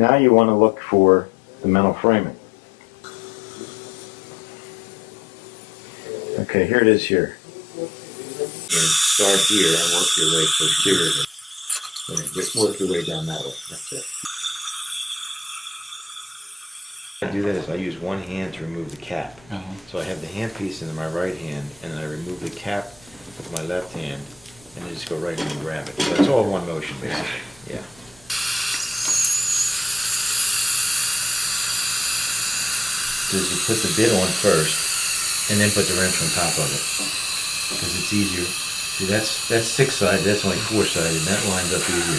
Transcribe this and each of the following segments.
Now you want to look for the mental framing. Okay, here it is here. And start here and work your way posteriorly. Just work your way down that way. That's it. I do that is I use one hand to remove the cap. So I have the handpiece in my right hand, and then I remove the cap with my left hand, and then just go right in and grab it. So it's all one motion, basically. Yeah. Is you put the bit on first, and then put the wrench on top of it, because it's easier. See, that's 6-sided, that's only 4-sided, and that lines up easier.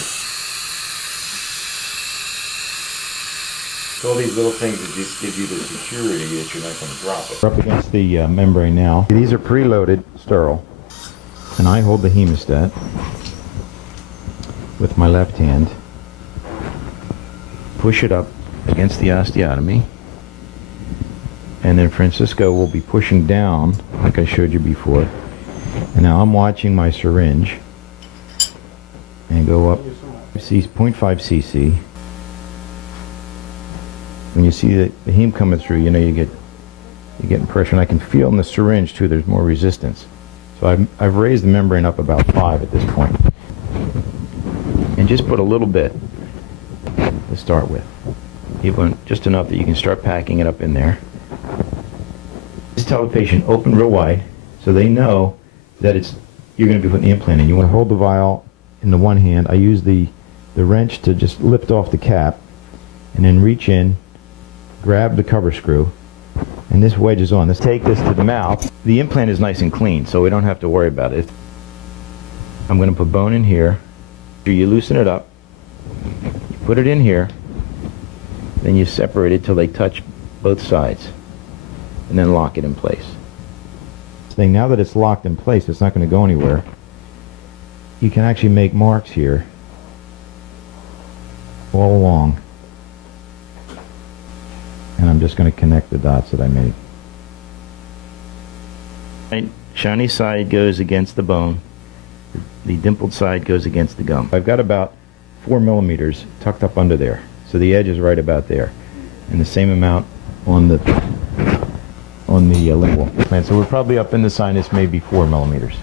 So all these little things that just give you the security that you're not going to drop it. We're up against the membrane now. These are preloaded, sterile, and I hold the hemostat with my left hand, push it up against the osteotomy, and then Francisco will be pushing down like I showed you before. And now I'm watching my syringe and go up 0.5 cc. When you see the heme coming through, you know you're getting pressure, and I can feel in the syringe too there's more resistance. So I've raised the membrane up about 5 at this point, and just put a little bit to start with, even just enough that you can start packing it up in there. Just tell the patient open real wide so they know that you're going to be putting the implant in. You want to hold the vial in the one hand. I use the wrench to just lift off the cap, and then reach in, grab the cover screw, and this wedges on. Let's take this to the mouth. The implant is nice and clean, so we don't have to worry about it. I'm going to put bone in here. You loosen it up, you put it in here, then you separate it till they touch both sides, and then lock it in place. Now that it's locked in place, it's not going to go anywhere. You can actually make marks here all along, and I'm just going to connect the dots that I made. Right, shiny side goes against the bone, the dimpled side goes against the gum. I've got about 4 millimeters tucked up under there, so the edge is right about there, and the same amount on the lingual implant. So we're probably up in the sinus maybe 4 millimeters.